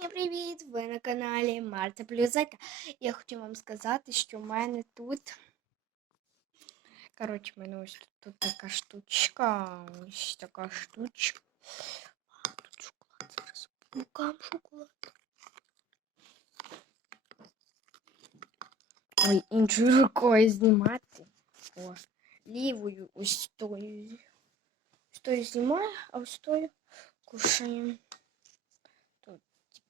Всім привіт! Ви на каналі Марта Плюс Зайка. Я хочу вам сказати, що в мене тут. Коротше, в мене ось тут, тут така штучка. Ось така штучка. А, тут шоколад зараз. Рукам шоколад. Ой, іншою рукою знімати. О, лівою ось тою. Ось тою знімаю, а ось тою кушаємо.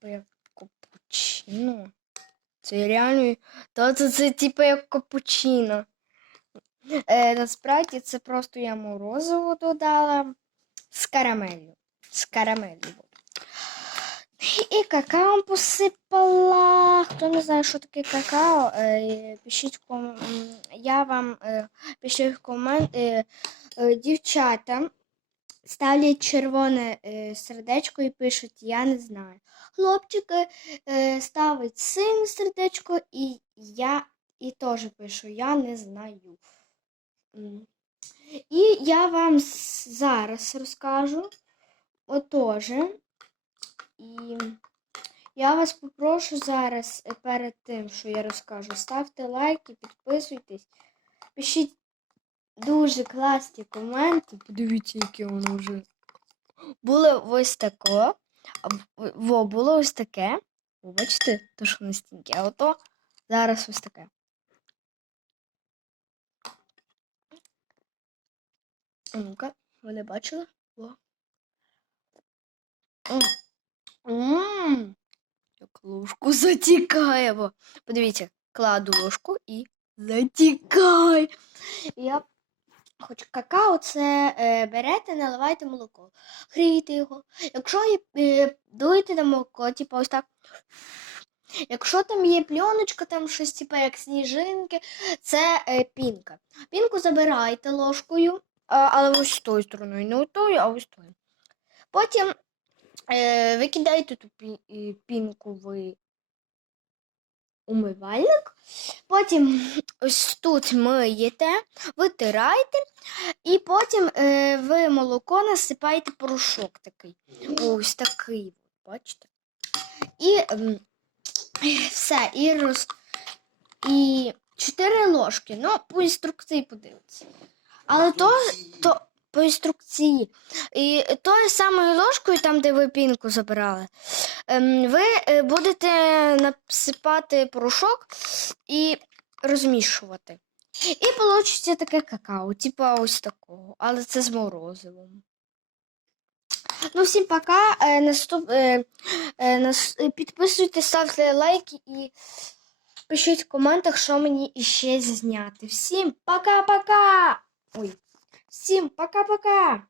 Як капучино. Це реально. Та це, це типа як капучино. Е, насправді це просто я морозиво додала з карамелью. З карамелью. І какао посипала. Хто не знає, що таке какао, е, пишіть ком... Я вам е, пишіть в комент. Е, дівчата ставлять червоне е, сердечко і пишуть Я не знаю. Хлопчики е, ставить синє сердечко, і я і теж пишу Я не знаю. І я вам зараз розкажу отоже. І я вас попрошу зараз е, перед тим, що я розкажу, ставте лайки, підписуйтесь, пишіть дуже класні коменти. Подивіться, яке воно вже. Було ось таке. Во, було ось таке. Ви бачите, то що на стінки, а ото зараз ось таке. Ну-ка, ви не бачили? Во. М. М. Як ложку затікає. Во. Подивіться, кладу ложку і затікає. Я Хоч какао це е, берете, наливайте молоко, грієте його. Якщо е, дуєте на молоко, типу ось так. Якщо там є пленочка, там щось типу як сніжинки, це е, пінка. Пінку забирайте ложкою, а, але ось з тою стороною, не тою, а ось тою. Потім е, викидаєте ту е, пінку в умивальник. Потім ось тут миєте, витираєте, і потім е, в молоко насипаєте порошок такий. Ось такий, бачите? І ем, все, і роз... І 4 ложки. Ну, по інструкції подивитися. Але то, то по інструкції. І тою самою ложкою, там, де ви пінку забирали, ем, ви е, будете насипати порошок і розмішувати. І вийде таке какао, типа ось такого, але це з морозивом. Ну, всім пока. Е, наступ, нас, е, підписуйтесь, ставте лайки і пишіть в коментах, що мені іще зняти. Всім пока-пока! Ой, всім пока-пока!